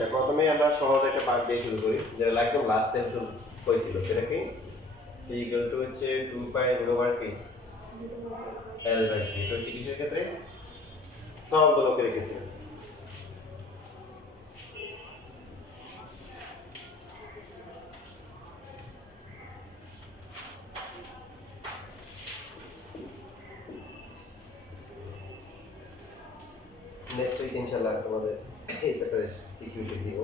আচ্ছা, প্রথমে আমরা সহজ একটা পার্ট দিয়ে শুরু করি, যেটা একদম লাস্ট টাইম হয়েছিল। সেটা কি? p ইকুয়াল টু হচ্ছে 2 পাই রুট ওভার কি l বাই c। এটা হচ্ছে কিসের ক্ষেত্রে? সরল দোলকের ক্ষেত্রে। নেক্সট উইক ইনশাআল্লাহ তোমাদের এই চ্যাপ্টারে সিকিউরিটি দিব।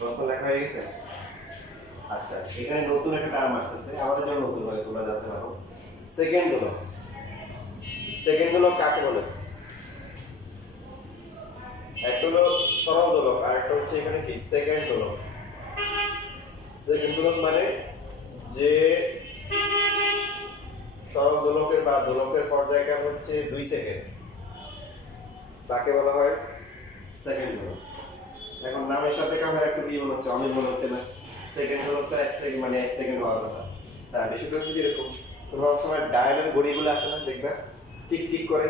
প্রশ্ন লেখা হয়ে গেছে? আচ্ছা, এখানে নতুন একটা টার্ম আসতেছে, আমাদের জন্য নতুন হয়, তোমরা জানতে পারো। সেকেন্ড দোলক। সেকেন্ড দোলক কাকে বলে? একটা হলো সরল দোলক, আর একটা হচ্ছে এখানে কি সেকেন্ড দোলক। সেকেন্ড দোলক মানে যে সরল দোলকের বা দোলকের পর্যায়কাল হচ্ছে 2 সেকেন্ড, তাকে বলা হয় সেকেন্ড দোলক। এখন নামের সাথে কামের একটু কি মনে হচ্ছে? অমিল মনে হচ্ছে না? সেকেন্ড হলো তো 1 সেকেন্ড, মানে 1 সেকেন্ড হওয়ার কথা। তাই বিষয়টা হচ্ছে এরকম, তোমরা সময় ডায়ালের ঘড়িগুলো আছে না, দেখবা টিক টিক করে,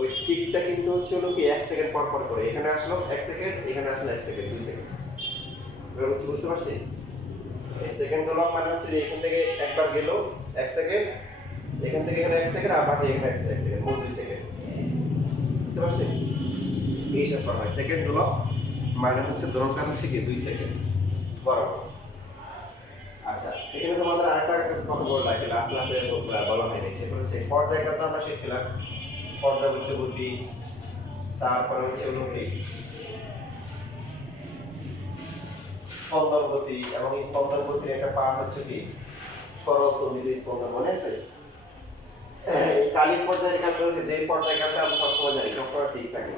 ওই টিকটা কিন্তু হচ্ছে হলো কি 1 সেকেন্ড পর পর করে। এখানে আসলো 1 সেকেন্ড, এখানে আসলো 1 সেকেন্ড, 2 সেকেন্ড। বুঝতে পারছি? এই সেকেন্ড দোলক মানে হচ্ছে যে এখান থেকে একবার গেল 1 সেকেন্ড, এখান থেকে এখানে 1 সেকেন্ড, আর বাকি এখানে 1 সেকেন্ড, মোট 2 সেকেন্ড। বুঝতে পারছেন? এই হিসাব করা হয়। সেকেন্ড দোলক মানে হচ্ছে দোলনকাল হচ্ছে কি 2 সেকেন্ড বরাবর। আচ্ছা, এখানে তোমাদের আরেকটা কথা বলা লাগে, লাস্ট ক্লাসে বলা হয়নি, সেটা হচ্ছে পর্যায়কাল তো আমরা শিখছিলাম, পর্যাবৃত্ত গতি, তারপরে হচ্ছে হলো কি স্পন্দন গতি, এবং স্পন্দন গতির একটা পার্ট হচ্ছে কি সরল প্রমিত স্পন্দন, মনে আছে? এই কালিক পর্যায়কাল হচ্ছে যে পর্যায়কালটা আমরা সবসময় জানি, সবসময় ঠিক থাকে।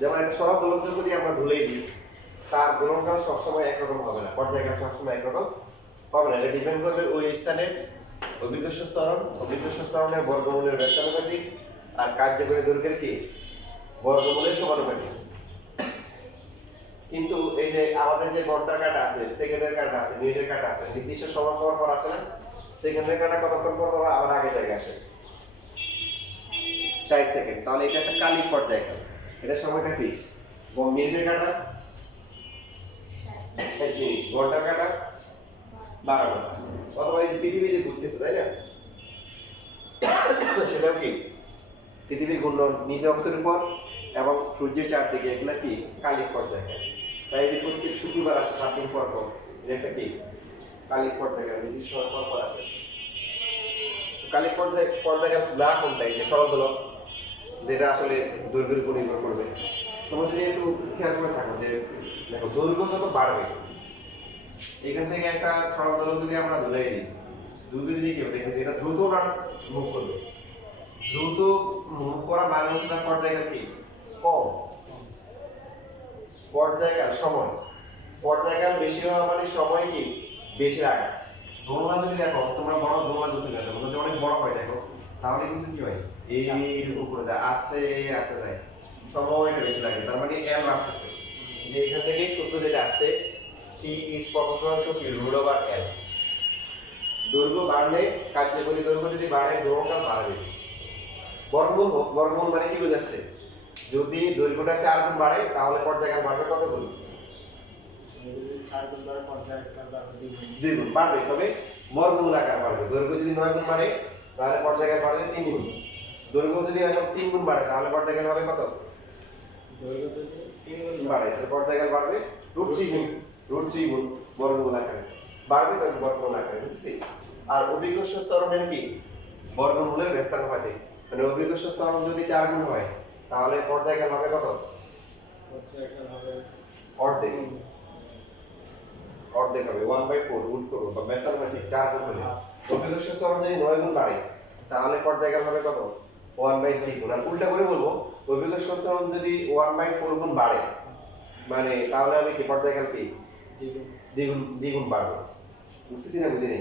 যেমন একটা সরল দোলক যদি আমরা ধুলেই দিই, তার দোলনটাও সবসময় একরকম হবে না, পর্যায়কাল সবসময় একরকম হবে না। এটা ডিপেন্ড করবে ওই স্থানের অভিকর্ষ স্তরণ, অভিকর্ষ স্তরণের বর্গমূলের ব্যস্তানুপাতিক, আর কার্যকরী দৈর্ঘ্যের কি বর্গমূলের সমানুপাতিক। কিন্তু এই যে আমাদের যে ঘন্টার কাটা আছে, সেকেন্ডের কাটা আছে, মিনিটের কাটা আছে, নির্দিষ্ট সময় পর আসে না? সেকেন্ডের কাটা কতক্ষণ পর আবার আগে জায়গায় আসে 60 সেকেন্ড, তাহলে এটা একটা কালিক পর্যায়কাল, এটার সময়টা ফিক্স। মিনিটের কাটা 1 মিনিট, ঘন্টার কাটা 12 ঘন্টা। অথবা এই পৃথিবী যে ঘুরতেছে, তাই না, সেটাও কি পৃথিবীর ঘূর্ণন নিজ অক্ষের উপর এবং সূর্যের চারদিকে, এগুলো কি কালিক পর্যায়কাল। তাই যে প্রত্যেক শুক্রবার আসে 7 দিন পর পর, এটা কি কালিক পর্যায়কাল, নির্দিষ্ট সময় পর পর আসে। কালিক পর্যায়কাল না কোনটা, এই যে সরল দোলক, যেটা আসলে দৈর্ঘ্যের উপর নির্ভর করবে। তোমরা যদি একটু খেয়াল করে থাকো যে দেখো, দৈর্ঘ্য যত বাড়বে, এখান থেকে একটা সরল দোলক যদি আমরা ধুলাই দিই, দুদিন দিয়ে কি হবে দেখবেন, এটা দ্রুত মুভ করবে। দ্রুত মুভ করা মানে হচ্ছে তার পর্যায়কাল কি কম, পর্যায়কাল সময়, পর্যায়কাল বেশি হওয়া মানে সময় কি বেশি রাখা। দোলনা যদি দেখো, তোমরা বড় দোলনা যদি দেখো, যদি অনেক বড় হয় দেখো, তাহলে কিন্তু কি হয়, এইরকম করে যায়, আস্তে আস্তে যায়, সময়টা বেশি লাগে। তার মানে এল বাড়তেছে, যে এখান থেকে সূত্র যেটা আসছে, T is proportional to root over L. দৈর্ঘ্য বাড়লে, কার্যকরী দৈর্ঘ্য যদি বাড়ে, দোলনকাল বাড়বে। বর্গমূল হোক, বর্গমূল মানে কি বোঝাচ্ছে, যদি দৈর্ঘ্যটা 4 গুণ বাড়ে তাহলে পর্যায়কাল বাড়বে কত গুণ? 4 গুণ বাড়ে, পর্যায়কাল বাড়বে 2 গুণ বাড়বে, তবে বর্গমূল আকার বাড়বে। দৈর্ঘ্য যদি 9 গুণ বাড়ে তাহলে পর্যায়কাল বাড়বে 3 গুণ। দৈর্ঘ্য যদি এখন 3 গুণ বাড়ে তাহলে পর্যায়কাল হবে কত? দৈর্ঘ্য যদি 3 গুণ বাড়ে তাহলে পর্যায়কাল বাড়বে √3 গুণ, √3 গুণ বর্গমূল আকারে বাড়বে, তবে বর্গমূল আকারে, বুঝছি? আর অভিকর্ষ স্তরণের কি বর্গমূলের ব্যস্তানুপাতিক, মানে অভিকর্ষ স্তরণ যদি 4 গুণ হয় তাহলে পর্যায়কাল হবে কত? পর্যায়কাল হবে অর্ধেক, অর্ধেক হবে 1/4 রুট করব, বা ব্যস্তানুপাতিক 4 গুণ হলে। অভিকর্ষ স্তরণ যদি 9 গুণ বাড়ে তাহলে পর্যায়কাল হবে কত? 1/3 গুণ। আর উল্টা করে বলবো, অভিকর্ষ স্তরণ যদি 1/4 গুণ বাড়ে মানে তাহলে আমি কি পর্যায়কাল কি দ্বিগুণ বাড়বে। বুঝতেছি না বুঝিনি?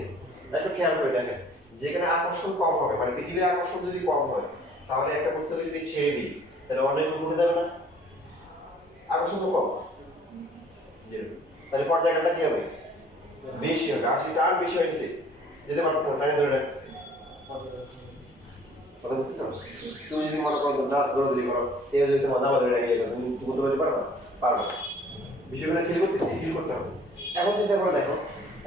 একটু খেয়াল করে দেখেন, যেখানে আকর্ষণ কম হবে, মানে পৃথিবীর আকর্ষণ যদি কম হয়, তাহলে একটা বস্তুকে যদি ছেড়ে দিই তাহলে অনেক ঘুরে যাবে না? আকর্ষণ তো কম, তাহলে পর্যায়কালটা কি হবে? বেশি হবে। আর সেটা আর বেশি হয়ে গেছে, যেতে পারতেছে না, টানি ধরে রাখতেছে। কথা বুঝতেছ? তুমি যদি মনে করো না দৌড়াদৌড়ি করো, এ যদি তোমার জামা ধরে রেখে যাবে, তুমি দৌড়াতে পারবা? পারবে না। বিষয়গুলো ফিল করতেছি, ফিল করতে হবে। এখন চিন্তা করে দেখো,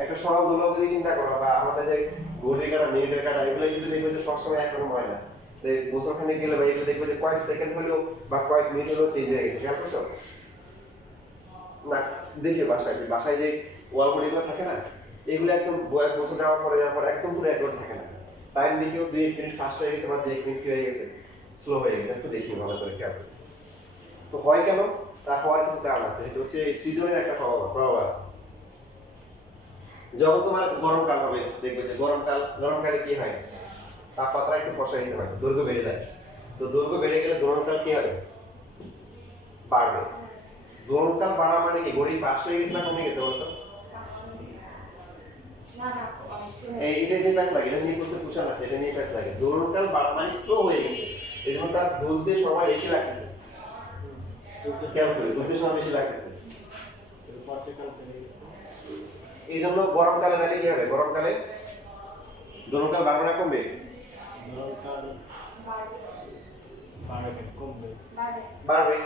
একটা সরল দোলক যদি চিন্তা করো, বা আমাদের যে ঘড়ির কাঁটা, মিনিটের কাঁটা, এগুলো কিন্তু দেখবে যে সবসময় একরকম হয় না। বছরখানে গেলে বা এগুলো দেখবে যে কয়েক সেকেন্ড হলেও বা কয়েক মিনিট হলেও চেঞ্জ হয়ে গেছে। খেয়াল করছো না? দেখে বাসায় যে ওয়াল ঘড়িগুলো থাকে না, এগুলো একদম বছর যাওয়ার পর একদম পুরো একরকম থাকে না। টাইম দেখেও 2-1 মিনিট ফাস্ট হয়ে গেছে, বা 2-1 মিনিট কি হয়ে গেছে, স্লো হয়ে গেছে। একটু দেখি ভালো করে, খেয়াল করি। তো হয় কেন? তার হওয়ার কিছু কারণ আছে, সেটা হচ্ছে সিজনের একটা প্রভাব আছে। যখন তোমার গরমকাল হবে, দেখবে যে গরমকালে কি হয়, তাপমাত্রা একটু প্রসারিত হয়, দৈর্ঘ্য বেড়ে যায়। তো দৈর্ঘ্য বেড়ে গেলে দোলনকাল কি হবে? বাড়বে। দোলনকাল বাড়া মানে কি ঘড়ি পাস হয়ে গেছে না কমে গেছে বলতো? এটা নিয়ে প্যাচ লাগে, এটা নিয়ে প্রচুর কুশন আছে, এটা নিয়ে প্যাচ লাগে। দোলনকাল বাড়া মানে স্লো হয়ে গেছে, এই জন্য তার দুলতে সময় বেশি লাগতেছে। কেমন করে দুলতে সময় বেশি লাগতেছে? পর্যায়কাল বেড়ে গেছে। এই জন্য গরমকালে তাহলে কি হবে? গরমকালে দোলনকাল বাড়বে না কমবে? দোলনকাল বাড়বে, কমবে, বাড়বে।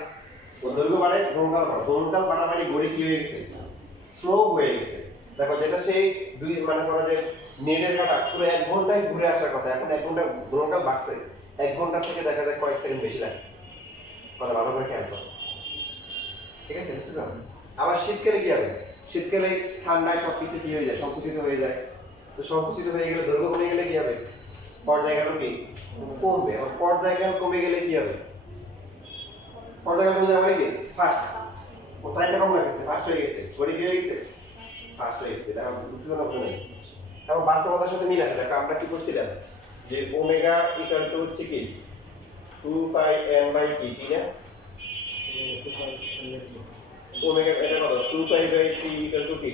দৈর্ঘ্য বাড়ে, দোলনকাল বাড়ে। দোলনকাল বাড়া মানে ঘড়ি কি হয়ে গেছে? স্লো হয়ে গেছে। দেখো যেটা সেই দুই মানে ধরো যে মিনিটের কাটা পুরো 1 ঘন্টায় ঘুরে আসার কথা, এখন 1 ঘন্টা ঘোরাটা বাড়ছে, 1 ঘন্টা থেকে দেখা যায় কয়েক সেকেন্ড বেশি লাগছে। কথা ভালো করে খেয়াল করো, ঠিক আছে? বুঝতে পারছো? আবার শীতকালে কি হবে? শীতকালে ঠান্ডায় সবকিছু কি হয়ে যায়, সংকুচিত হয়ে যায়। তো সংকুচিত হয়ে গেলে দৈর্ঘ্য কমে গেলে কি হবে? পর্যায়কাল কি কমবে। আর পর্যায়কাল কমে গেলে কি হবে? পর্যায়কাল কমে যাবে মানে কি ফাস্ট, ও টাইমটা কম লাগছে, ফাস্ট হয়ে গেছে, বডি কি হয়ে গেছে, ফাস্ট হয়ে গেছে। এটা বুঝতে না বুঝতে নেই। এবং বাস্তবতার সাথে মিল আছে। দেখো আমরা কি করছিলাম যে ওমেগা ইকুয়াল টু হচ্ছে কি 2 পাই n বাই t, ঠিক না? ওমেগা এটা কত? 2 pi by t equal to কি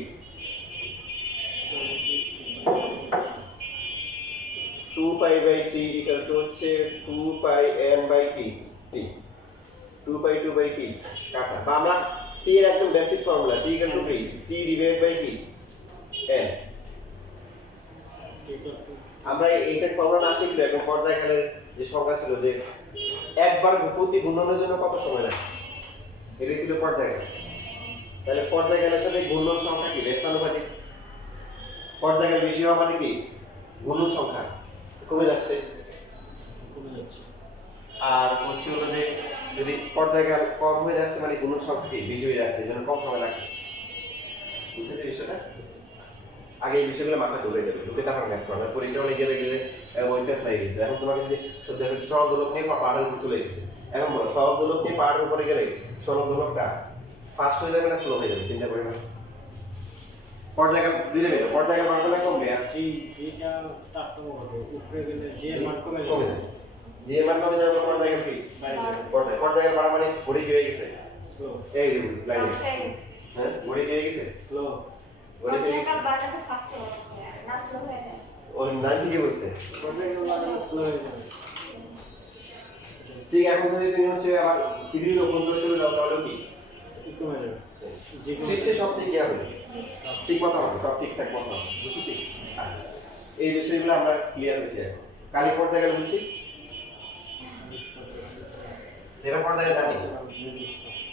2 pi by t equal to হচ্ছে 2 পাই n বাই কি t, 2 পাই 2 বাই কি কাটা। বা আমরা t এর একদম basic formula t equal to কি t ডিভাইড বাই কি n। আমরা এইটার ফর্মুলা না শিখলে এখন পর্যায়কালের যে সংখ্যা ছিল যে একবার প্রতি গুণনের জন্য কত সময় লাগে, এটাই ছিল পর্যায়কাল। তাহলে পর্যায়কালের সাথে গুণন সংখ্যা কি ব্যস্তানুপাতিক। পর্যায়কাল বেশি হওয়া মানে কি গুণন সংখ্যা কমে যাচ্ছে। আর হচ্ছে হলো যে যদি পর্যায়কাল কম হয়ে যাচ্ছে মানে গুণন সংখ্যা কি বেশি হয়ে যাচ্ছে, যেন কম সময় লাগছে। বুঝতেছি বিষয়টা? আগে এই বিষয়গুলো মাথায় ঢুকে যাবে, ঢুকে তারপর ম্যাথ করবে। পরীক্ষা লিখে দেখবে যে ওই পেজ লাগে গেছে। এখন তোমাকে যদি সত্যি সরল দোলক নিয়ে পাহাড়ের উপর চলে গেছে, এখন বলো সরল দোলক নিয়ে পাহাড়ের উপরে গেলে সরল দোলকটা ফাস্ট হয়ে যাবে না স্লো হয়ে যাবে, চিন্তা করে না। পর্যায়কাল দিলে পর্যায়কাল বাড়বে না কমবে? আর যেটা তারতম্য হবে উপরে গেলে যে মান কমে কমে যাবে, যাবে। যে মান কমে যাবে পর্যায়কাল কি বাইরে যাবে, পর্যায়কাল বাড়া মানে ঘড়ি কি হয়ে গেছে স্লো, এই লাইন, হ্যাঁ ঘড়ি কি হয়ে গেছে স্লো। ঘড়ি কি হয়ে গেছে। ওই নাম কি বলছে? পর্যায়কাল বাড়লে স্লো হয়ে যাবে। ঠিক এখন যদি তুমি হচ্ছে আবার পৃথিবীর অভ্যন্তরে চলে যাও তাহলে কি কমে যাবে। যে সৃষ্টি সবচেয়ে কি হবে ঠিক কথা হবে, সব ঠিকঠাক কথা হবে। বুঝেছি? আচ্ছা এই বিষয়গুলো আমরা ক্লিয়ার হয়েছি। এখন কালী পর্যায়কাল বলছি, যেটা পর্যায়ে জানি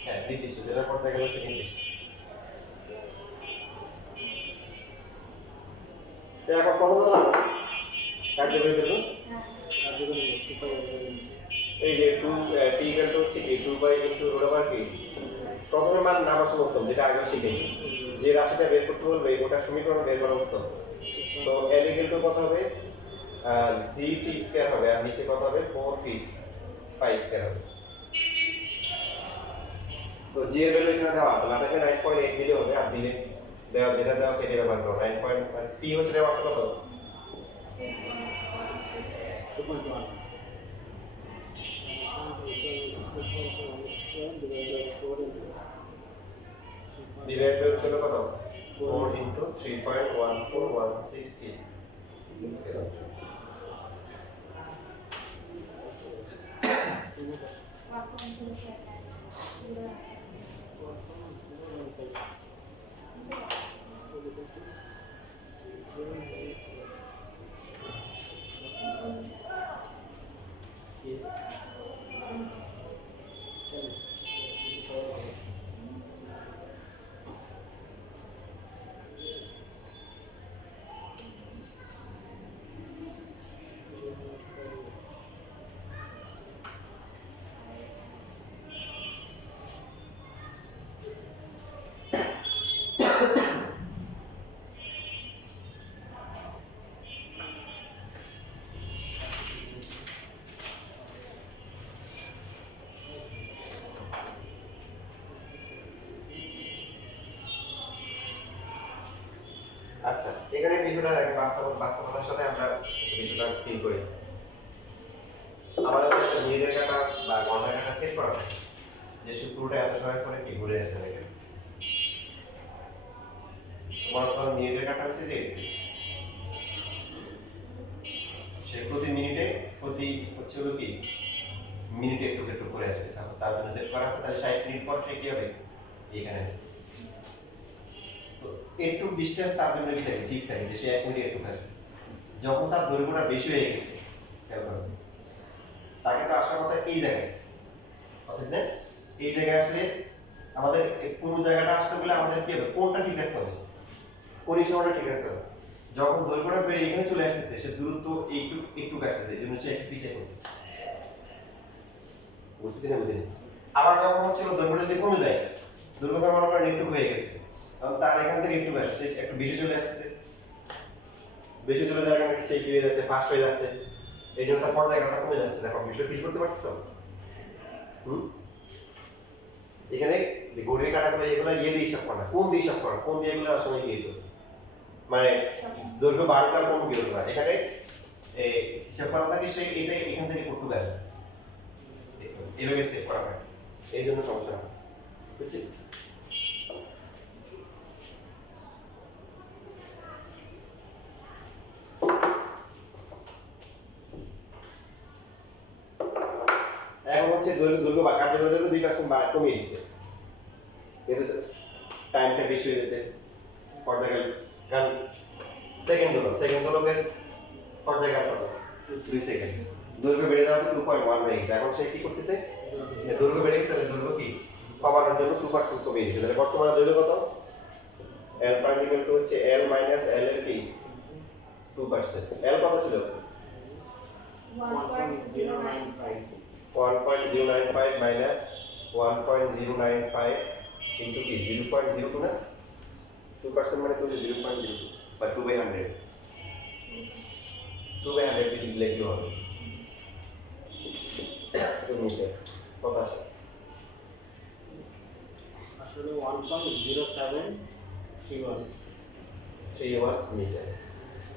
হ্যাঁ নির্দিষ্ট, যেটা পর্যায়কাল হচ্ছে নির্দিষ্ট। এখন প্রথমত কার্যকরী দেব এই যে 2 t ইকুয়াল টু হচ্ছে কি 2 বাই ইনটু রুট ওভার কি প্রথমে মান নাম আসলে উত্তম, যেটা আগে শিখেছি। যে রাশিটা বের করতে বলবে ওটা সমীকরণ বের করা উত্তম। সো l ইকুয়াল টু কত হবে gt স্কয়ার হবে, আর নিচে কত হবে 4p পাই স্কয়ার হবে। তো g এর ভ্যালু এখানে দেওয়া আছে, না থাকে 9.8 দিলে হবে, আর দিলে দেওয়া যেটা দেওয়া সেটা ব্যবহার করো। 9. t হচ্ছে দেওয়া আছে কত 2.1 ডিভাইড বাই হচ্ছে কত 4 ইনটু 3.1416 স্কয়ার। আচ্ছা এখানে বিষয়টা দেখেন বাস্তবতার সাথে আমরা বিষয়টা ফিল করি। আমাদের একটা মিনিটের কাটা বা ঘন্টার কাটা সেট করা থাকে, যে শুক্রটা এত সময় করে কি ঘুরে আসতে লাগে। তোমার তো মিনিটের কাটা হচ্ছে যে সে প্রতি মিনিটে প্রতি হচ্ছে হলো কি মিনিটে একটু একটু করে আসবে। সাপোজ তার জন্য সেট করা আছে, তাহলে 60 মিনিট পর সে কি হবে এখানে। তো একটু ডিসটেন্স তার জন্য কি থাকে ফিক্স থাকে যে সে 1 মিনিট একটু আসবে। যখন তার দৈর্ঘ্যটা বেশি হয়ে গেছে তাকে তো আসার কথা এই জায়গায়, অর্থাৎ না এই জায়গায় আসলে আমাদের কোন জায়গাটা আসতে গেলে আমাদের কি হবে কোনটা ঠিক রাখতে হবে, পরিসীমাটা ঠিক রাখতে হবে। যখন দৈর্ঘ্যটা বেড়ে এখানে চলে আসতেছে সে দূরত্ব একটু একটু আসতেছে, এই জন্য হচ্ছে একটু পিছিয়ে পড়তেছে। বুঝতেছি না বুঝিনি? আবার যখন হচ্ছে দৈর্ঘ্যটা যদি কমে যায়, দৈর্ঘ্যটা মনে করেন একটু হয়ে গেছে, তখন তার এখান থেকে একটু আসছে, একটু বেশি চলে আসতেছে, বেশি চলে যাওয়ার কারণে সে কি হয়ে যাচ্ছে, ফাস্ট হয়ে যাচ্ছে, এই জন্য তার পর্যায়টা কমে যাচ্ছে। দেখো বিষয়টা ফিল করতে পারছো? এখানে ঘড়ির কাঁটাগুলো এগুলো ইয়ে দিয়ে হিসাব করা, কোন দিয়ে হিসাব করা, কোন দিয়ে এগুলো আসলে কি হতো, মানে দৈর্ঘ্য বারোটা কোন কি হতো না, এখানে হিসাব করা থাকে সেই এটা এখান থেকে কটুক আসে, এভাবে সেভ করা হয়, এই জন্য সমস্যা হয়। বুঝছি? এখন হচ্ছে দৈর্ঘ্য বা কার্যকর দৈর্ঘ্য 2% কমিয়ে দিচ্ছে, কিন্তু টাইমটা বেশি হয়ে যেতে পর্যায়কাল, কারণ সেকেন্ড দোলকের পর্যায়কাল কত? 2 সেকেন্ড। দৈর্ঘ্য বেড়ে যাওয়া তো 2.1 হয়ে গেছে। এখন সে কি করতেছে, দৈর্ঘ্য বেড়ে গেছে, দৈর্ঘ্য কি কমানোর জন্য 2% কমিয়ে দিয়েছে। তাহলে বর্তমানে দৈর্ঘ্য কত? L প্রাইম ইকুয়াল টু হচ্ছে L মাইনাস L এর কি 2%। L কত ছিল? 1.095 মাইনাস 1.095 ইনটু কি 0.02 না, 2% মানে তো 0.02 বা 2/100, 2/100 যদি লিখলে কি হবে? মিটার কত আসে? আসলে 1.0731 মিটার।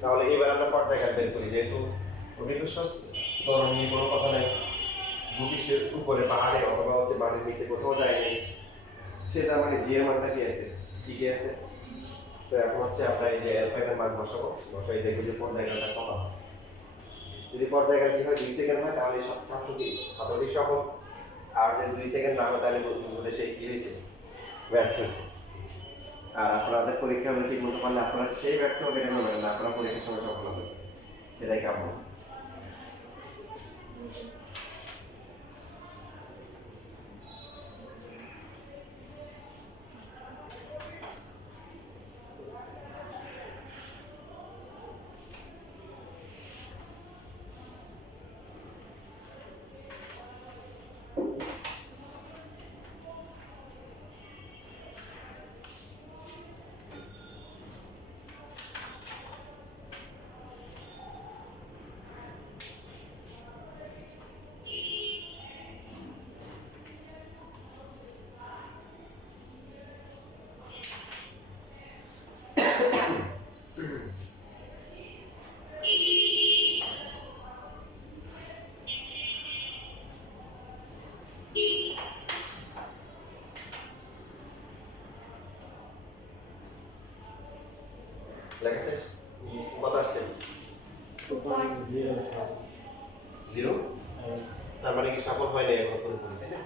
তাহলে এবার আমরা পর্যায়কাল বের করি, যেহেতু অভিকর্ষজ ত্বরণ নিয়ে কোনো কথা নেই, ভূপৃষ্ঠের উপরে পাহাড়ে অথবা হচ্ছে মাটির নিচে কোথাও যায়নি, সেটা মানে জি এর মানটা কি আছে, ঠিকই আছে। তো এখন হচ্ছে আমরা এই যে অ্যালফাইনের মান বসাবো, বসাই দেখবো যে পর্যায়কালটা কত হয়। যদি পর্যায়কাল কি হয় 2 সেকেন্ড হয়, তাহলে সব ছাত্র কি হাতলিক সফল, আর যদি 2 সেকেন্ড না হয় তাহলে বলে সে কি হয়েছে, ব্যর্থ হয়েছে। আর আপনাদের পরীক্ষা হলে ঠিক মতো পারলে আপনারা সেই ব্যর্থ হবে কেন না, আপনারা পরীক্ষার সময় সফল হবে, সেটাই কাম্য। লেখা শেষ? কত আসছে? 0। তার মানে কি সফল হয়নি এখন পুরোপুরি, তাই না?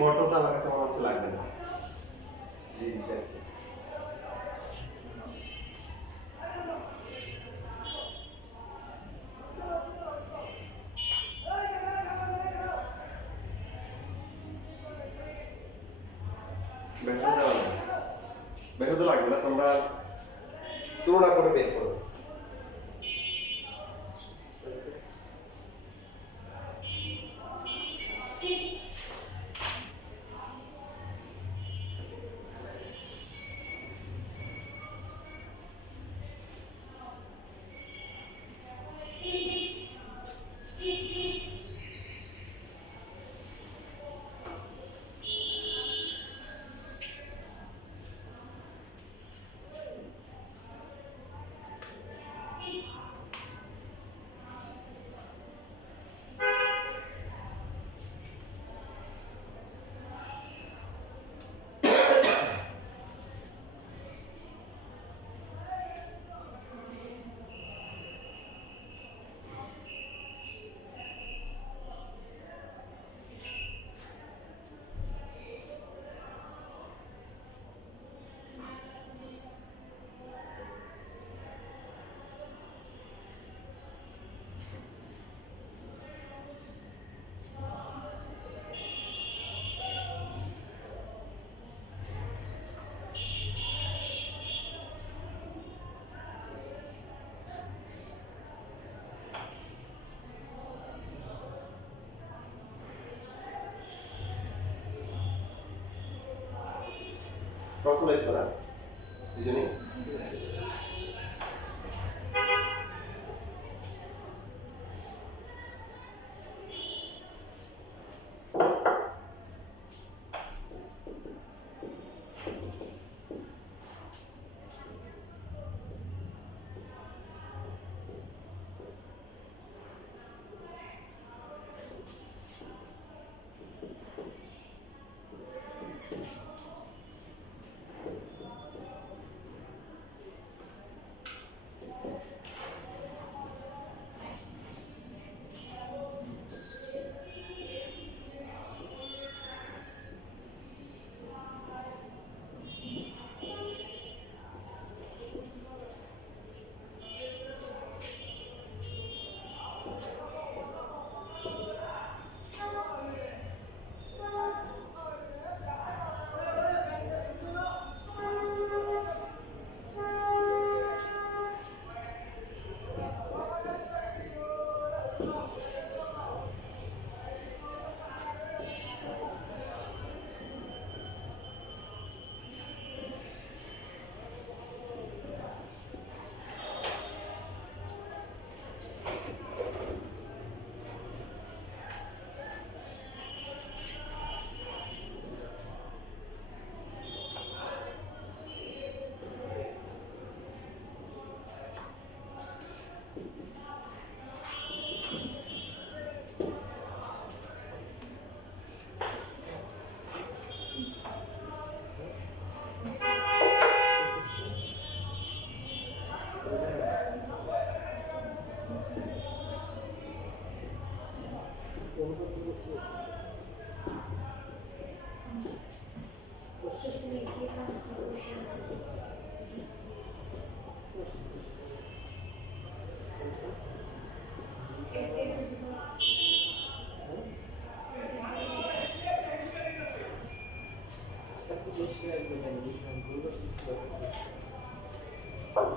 বড়টা তো আমার কাছে মনে হচ্ছে লাগবে না। জি স্যার। বের হতে লাগবে না, তোমরা তুলনা করে বের করো। প্রশ্ন হয়েছে না দুজনেই?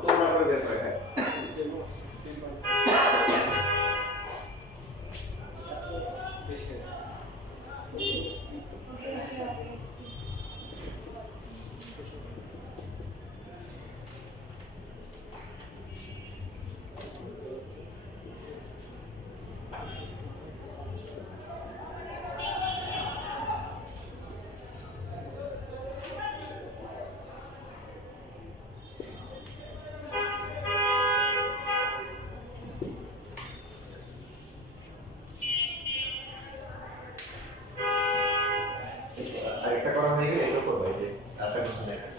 তুলনা করে বের করে, হ্যাঁ। আরেকটা করা হয়ে গেলে এগুলো করবো, এই যে আরেকটা কিছু দেখা।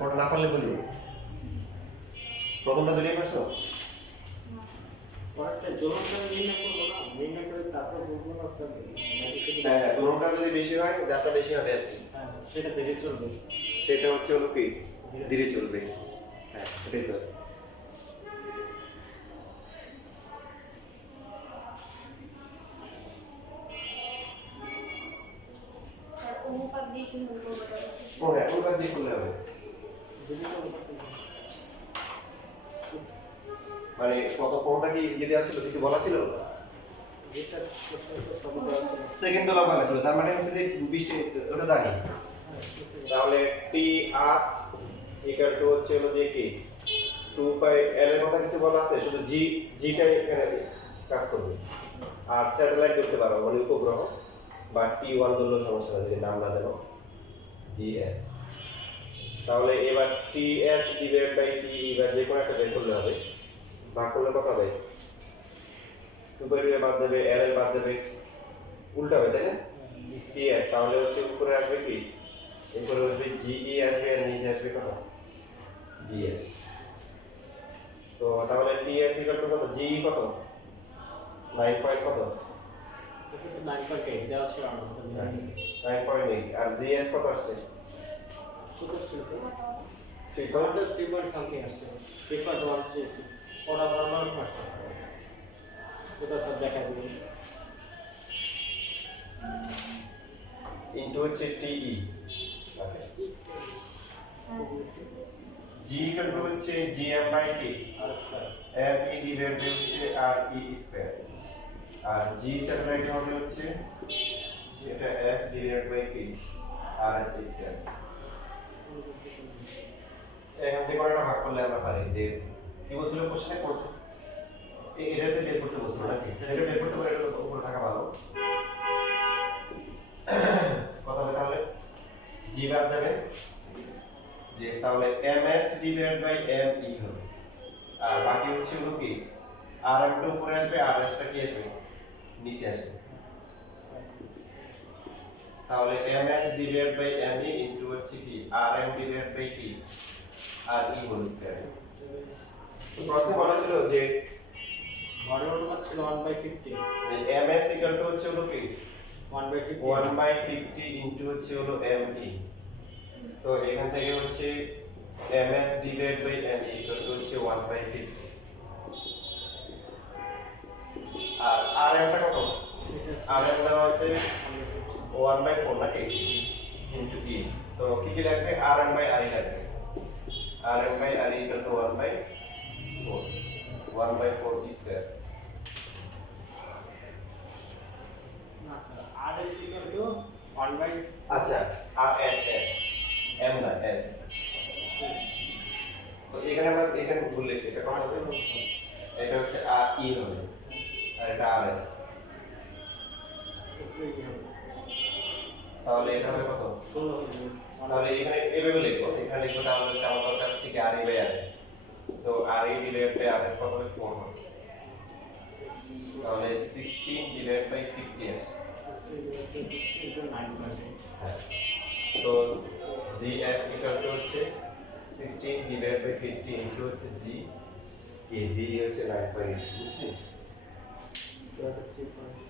পড়া না পারলে বলি প্রথমটা দুটোই পারছো পরেরটা জোনটা নির্ণয় করবো না, নির্ণয় করে তারপর বলবো না স্যার নাকি শুধু হ্যাঁ দুটোটা যদি বেশি হয় যাত্রা বেশি হবে আর কি হ্যাঁ, সেটা দেখে চলবে। সেটা হচ্ছে হলো কি ধীরে চলবে হ্যাঁ সেটাই তো অনুপাত দিয়ে কিভাবে করবো তাহলে? ও হ্যাঁ ওটা দিয়ে করলে হবে যদি অনুপাত করবো। মানে কত কোনটা কি ইয়ে দেওয়া ছিল কিছু বলা ছিল জি স্যার, প্রশ্ন তো সবই দেওয়া ছিল। সেকেন্ড তোলা বলা ছিল তার মানে হচ্ছে যে 20 ওটা জানি হ্যাঁ, বুঝতে পেরেছি। তাহলে টি আর ইকুয়াল টু হচ্ছে হলো যে কি 2 পাই এল এর কথা কিছু বলা আছে শুধু জি জিটাই এখানে কাজ করবে আর স্যাটেলাইট করতে পারো মানে উপগ্রহ বা টি1 ধরলেও সমস্যা নেই যদি নাম না জানো জিএস তাহলে এবার টিএস ডিভাইড বাই টি বা যে কোনো একটা বের করলে হবে ভাগ করলে কত হবে 2 বাই 2 এ বাদ যাবে এল এ বাদ যাবে উল্টা হবে তাই না টিএস তাহলে হচ্ছে উপরে আসবে কি উপরে আসবে জিই আসবে আর নিচে আসবে কত জিএস তো তাহলে টিএস ইকুয়াল টু কত জিই কত 9 পয়েন্ট কত এটা তো 9.8 দেওয়া ছিল আমাদের কাছে। 9.8 আর জিএস কত আসছে কত ছিল তো? 3 পয়েন্টটা 3 পয়েন্ট সামথিং আসছে। 3.136 ওরা আমার ফার্স্ট আছে। ওটা সব দেখা দিবেন। ইনটু হচ্ছে টিই আচ্ছা জি ইকুয়াল টু হচ্ছে জিএম বাই কি R sir M E divide by হচ্ছে আর ই স্কয়ার আর জি স্যাটেলাইট হবে হচ্ছে এটা এস ডিভাইড বাই কি আর এস স্কয়ার এখান থেকে কোনটা ভাগ করলে আমরা পারি যে কি বলছিল কোশ্চেনে করতে এটাতে বের করতে বলছিল নাকি যেটা বের করতে পারে এটা উপরে থাকা ভালো কথা হবে তাহলে জি বাদ যাবে যে তাহলে ms ডিভাইড বাই me হবে আর বাকি হচ্ছে হলো কি rm টা উপরে আসবে আর s টা কি আসবে নিচে আসবে তাহলে ms divide by me into হচ্ছে কি rm ডিভাইড বাই কি আর e হোল স্কয়ার তো প্রশ্নে বলা ছিল যে ঘরের অনুপাত ছিল 1/50 যে ms ইকুয়াল টু হচ্ছে হলো কি 1/50 1/50 ইনটু হচ্ছে হলো me তো এখান থেকে হচ্ছে ms divide by me equal to হচ্ছে 1/50 আর rm টা কত rm দেওয়া আছে 1/4 নাকি ইনটু e সো কি কি লাগবে rm বাই re লাগবে rm by re equal to 1/4 e square না sir R S equal to 1/, আচ্ছা আর s s m না s তো এখানে আমরা এখানে ভুল লিখছি এটা কত হবে এটা হচ্ছে আর ই হবে আর এটা আর এস তাহলে এটা হবে কত 16 হবে। তাহলে এখানে এভাবে লিখবো এখানে লিখবো তাহলে হচ্ছে আমার দরকার হচ্ছে কি R E by R S so R E divide by R S কত হবে 4 হবে তাহলে 16 ডিভাইড বাই 50 আসে into 9.8 হ্যাঁ সো gs ইকুয়াল টু হচ্ছে 16 ডিভাইড বাই 50 ইনটু হচ্ছে g জি হচ্ছে 9.8 বুঝছিস so 3.8